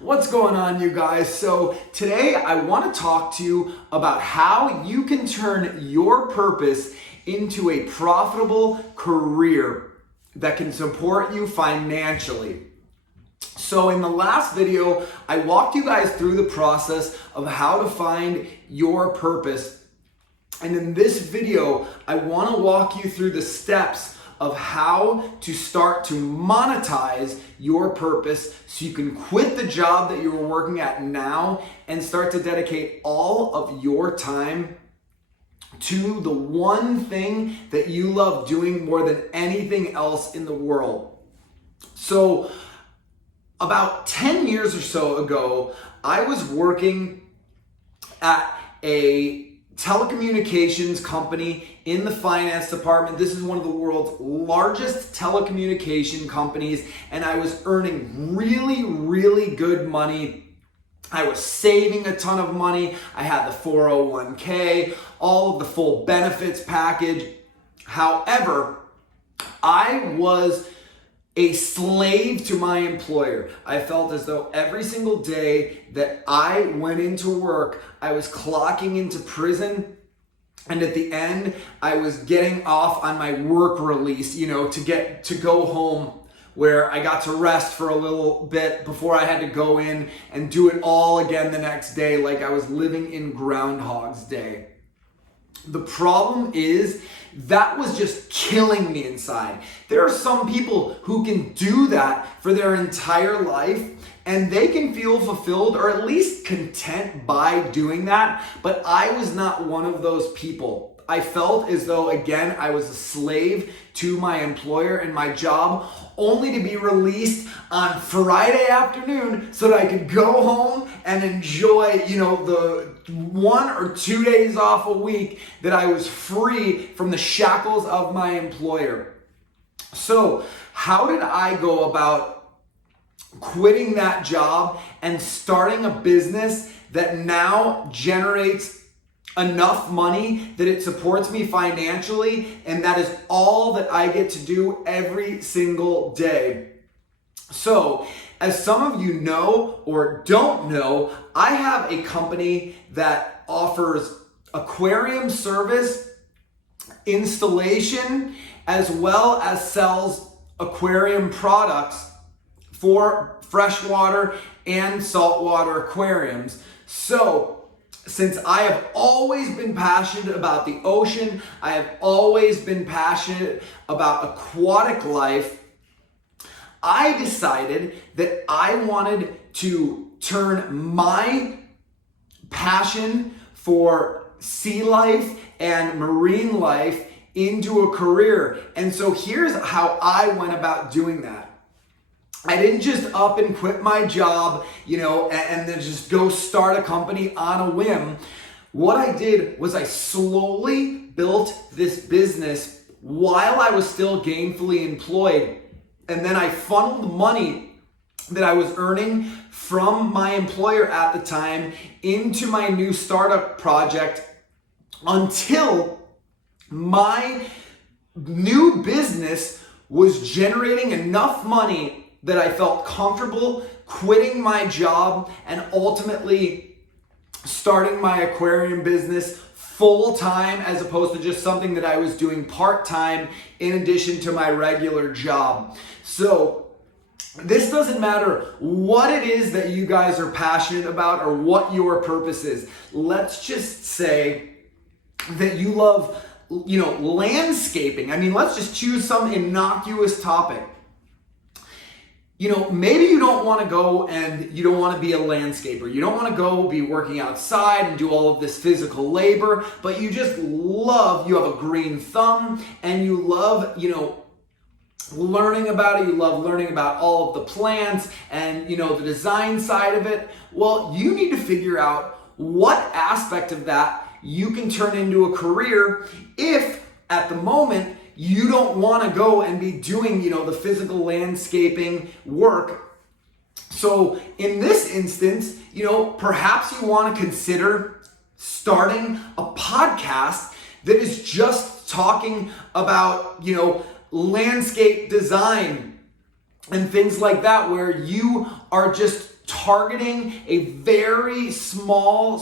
What's going on, you guys? So today I want to talk to you about how you can turn your purpose into a profitable career that can support you financially. So in the last video, I walked you guys through the process of how to find your purpose. And in this video, I want to walk you through the steps of how to start to monetize your purpose so you can quit the job that you're working at now and start to dedicate all of your time to the one thing that you love doing more than anything else in the world. So about 10 years or so ago, I was working at a telecommunications company in the finance department. This is one of the world's largest telecommunication companies, and I was earning really good money. I was saving a ton of money. I had the 401k, all of the full benefits package. However, I was a slave to my employer. I felt as though every single day that I went into work, I was clocking into prison, and at the end, I was getting off on my work release, to go home, where I got to rest for a little bit before I had to go in and do it all again the next day, like I was living in Groundhog's Day. The problem is that was just killing me inside. There are some people who can do that for their entire life and they can feel fulfilled or at least content by doing that, but I was not one of those people. I felt as though, again, I was a slave to my employer and my job, only to be released on Friday afternoon so that I could go home and enjoy, the 1 or 2 days off a week that I was free from the shackles of my employer. So how did I go about quitting that job and starting a business that now generates enough money that it supports me financially, and that is all that I get to do every single day? So, as some of you know or don't know, I have a company that offers aquarium service, installation, as well as sells aquarium products for freshwater and saltwater aquariums. So, since I have always been passionate about the ocean, I have always been passionate about aquatic life, I decided that I wanted to turn my passion for sea life and marine life into a career. And so here's how I went about doing that. I didn't just up and quit my job, and then just go start a company on a whim. What I did was I slowly built this business while I was still gainfully employed. And then I funneled money that I was earning from my employer at the time into my new startup project until my new business was generating enough money that I felt comfortable quitting my job and ultimately starting my aquarium business full time, as opposed to just something that I was doing part time in addition to my regular job. So this doesn't matter what it is that you guys are passionate about or what your purpose is. Let's just say that you love, landscaping. Let's just choose some innocuous topic. Maybe you don't want to go and you don't want to be a landscaper. You don't want to go be working outside and do all of this physical labor, but you just you have a green thumb and you love, learning about it. You love learning about all of the plants and, the design side of it. Well, you need to figure out what aspect of that you can turn into a career if at the moment you don't want to go and be doing, the physical landscaping work. So in this instance, perhaps you want to consider starting a podcast that is just talking about, landscape design and things like that, where you are just targeting a very small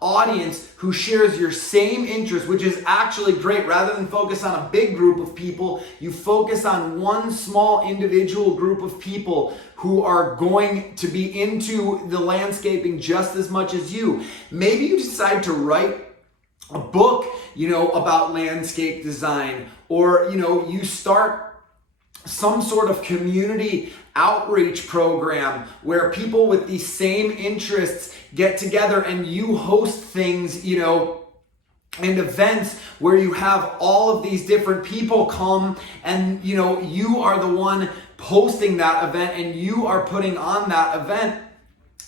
audience who shares your same interest, which is actually great. Rather than focus on a big group of people, you focus on one small individual group of people who are going to be into the landscaping just as much as you. Maybe you decide to write a book, about landscape design, or, you start some sort of community outreach program where people with these same interests get together and you host things, and events where you have all of these different people come and, you are the one hosting that event and you are putting on that event.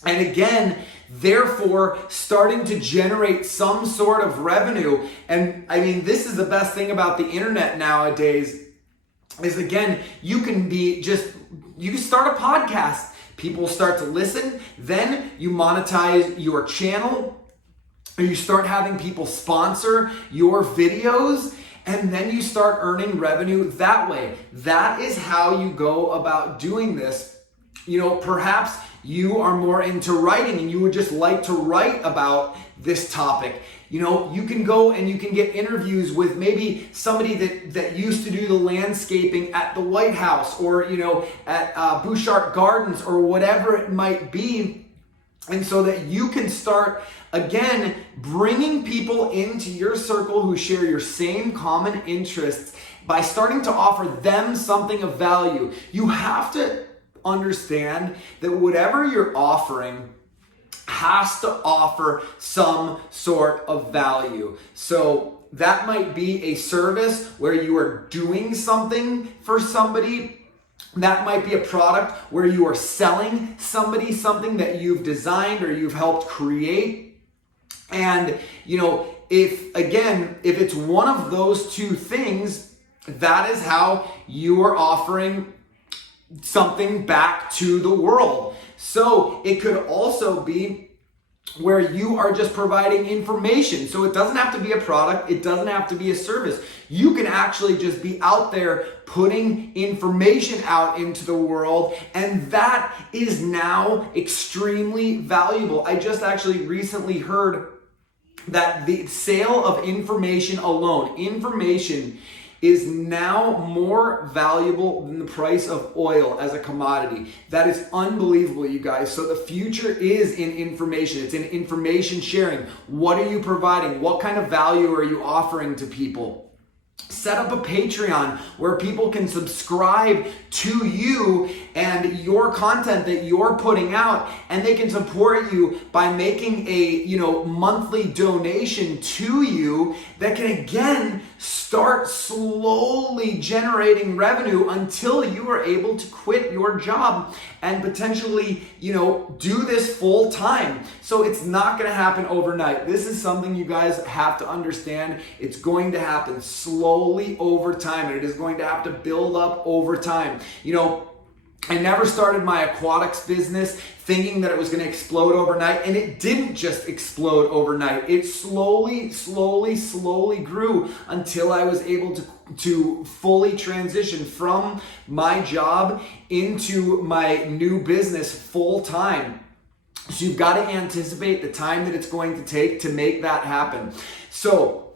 And again, therefore, starting to generate some sort of revenue. And I mean, this is the best thing about the internet nowadays is, again, you can start a podcast. People start to listen. Then you monetize your channel. Or you start having people sponsor your videos. And then you start earning revenue that way. That is how you go about doing this. Perhaps you are more into writing and you would just like to write about this topic. You can go and you can get interviews with maybe somebody that used to do the landscaping at the White House or, at Bouchard Gardens or whatever it might be. And so that you can start, again, bringing people into your circle who share your same common interests by starting to offer them something of value. You have to understand that whatever you're offering has to offer some sort of value. So that might be a service where you are doing something for somebody. That might be a product where you are selling somebody something that you've designed or you've helped create. And, if it's one of those two things, that is how you are offering something back to the world. So it could also be where you are just providing information. So it doesn't have to be a product. It doesn't have to be a service. You can actually just be out there putting information out into the world. And that is now extremely valuable. I just actually recently heard that the sale of information alone, information is now more valuable than the price of oil as a commodity. That is unbelievable, you guys. So the future is in information. It's in information sharing. What are you providing? What kind of value are you offering to people? Set up a Patreon where people can subscribe to you and your content that you're putting out, and they can support you by making a monthly donation to you that can again start slowly generating revenue until you are able to quit your job and potentially do this full time. So it's not going to happen overnight. This is something you guys have to understand. It's going to happen slowly over time, and it is going to have to build up over time. I never started my aquatics business thinking that it was going to explode overnight, and it didn't just explode overnight. It slowly grew until I was able to fully transition from my job into my new business full time. So you've got to anticipate the time that it's going to take to make that happen. So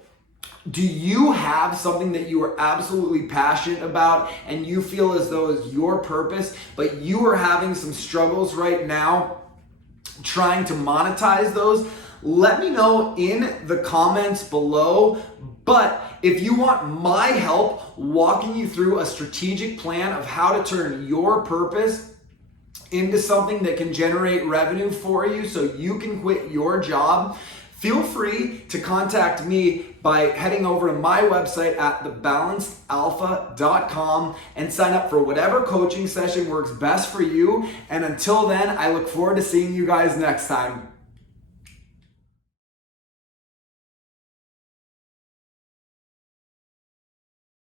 do you have something that you are absolutely passionate about and you feel as though it's your purpose, but you are having some struggles right now trying to monetize those? Let me know in the comments below. But if you want my help walking you through a strategic plan of how to turn your purpose into something that can generate revenue for you so you can quit your job, feel free to contact me by heading over to my website at thebalancedalpha.com and sign up for whatever coaching session works best for you. And until then, I look forward to seeing you guys next time.